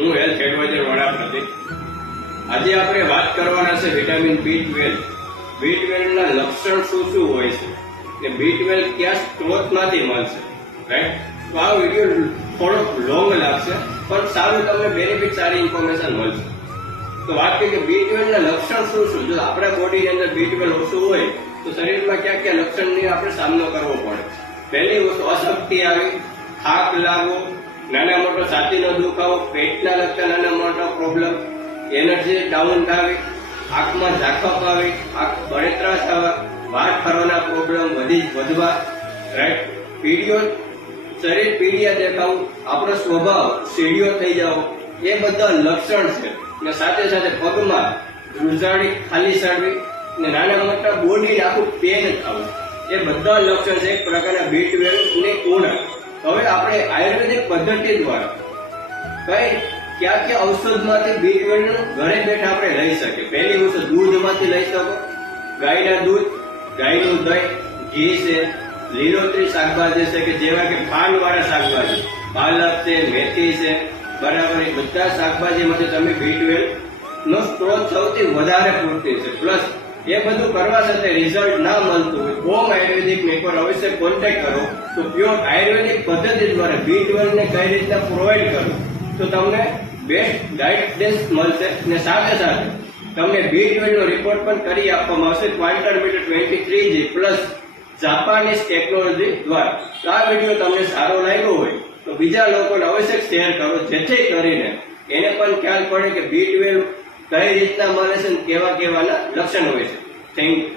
હું health adviser વાળા પ્રદીપ. આજે આપણે વાત કરવાના છે વિટામિન બી ટ્વેલ્વ બી ટ્વેલ્વના લક્ષણ શું શું હોય છે? ને બી ટ્વેલ્વ ક્યાં સ્ત્રોતમાંથી મળશે? રાઈટ તો આ વીડિયો થોડોક લોંગ લાગશે, પણ સારું તમને બેનિફિટ સારી ઇન્ફોર્મેશન મળશે. તો વાત કરીએ કે બી ટ્વેલ્વના લક્ષણ શું શું? જો આપણા બોડીની અંદર બી ટ્વેલ્વ ઓછું હોય, તો શરીરમાં ક્યાં ક્યાં લક્ષણની આપણે સામનો કરવો પડે? પહેલી વસ્તુ, અશક્તિ આવી, થાક લાગવો નાના મોટો છાતીનો દુખાવો, પેટના લગતા નાના મોટો પ્રોબ્લેમ એનર્જી ડાઉન થાવી, આંખમાં ઝાંખપ આવી આંખ બળતરા થવા, બહાર ફરવાના પ્રોબ્લેમ વધી વધવા રાઈટ પીડીઓ, શરીર પીડિયા દેખાવું, આપણો સ્વભાવ સીડીઓ થઈ જવો, એ બધા લક્ષણ છે. ને સાથે સાથે પગમાં ધ્રુજાડી ખાલી સાડવી ને નાના મોટા બોડી આખું પેન થવું. એ બધા લક્ષણ છે. એક પ્રકારના બીટ વેલ અને ઉણપ હવે આપણે આયુર્વેદિક પદ્ધતિ દ્વારા કઈ ક્યાં ક્યાં ઔષધમાંથી બી ટ્વેલ્વનું ઘરે બેઠા આપણે લઈ શકીએ? પહેલી વસ્તુ, દૂધમાંથી લઈ શકો. ગાયના દૂધ, ગાયનું દહીં, ઘી છે, લીલોતરી શાકભાજી છે કે જેવા કે પાન વાળા શાકભાજી. પાલક છે, મેથી છે, બરાબર એ બધા શાકભાજીમાંથી તમે બીટ ટ્વેલ્વ નો સ્ત્રોત સૌથી વધારે પૂરતી છે. પ્લસ એ બધું કરવા છતાં રિઝલ્ટ ના મળતું હોય હોમ આયુર્વેદિક ને એકવાર અવશ્ય કોન્ટેક્ટ કરો. તો પ્યોર આયુર્વેદિક પદ્ધતિ દ્વારા બી ટ્વેલ્વ ને કઈ રીતના પ્રોવાઈડ કરો? તો તમને બેસ્ટ ગાઈડન્સ મળશે ને સાથે સાથે તમને બી ટ્વેલ્વ નો રિપોર્ટ પણ કરી આપવામાં આવશે ક્વાન્ટર meter twenty three G plus Japanese technology દ્વારા. તો આ વીડિયો તમને સારો લાગ્યો હોય, તો બીજા લોકોને અવશ્ય શેર કરો, જેથી કરીને એને પણ ખ્યાલ પડે કે બી ટ્વેલ્વ કઈ રીતના મળે છે કેવા કેવાના લક્ષણ હોય છે? Thank you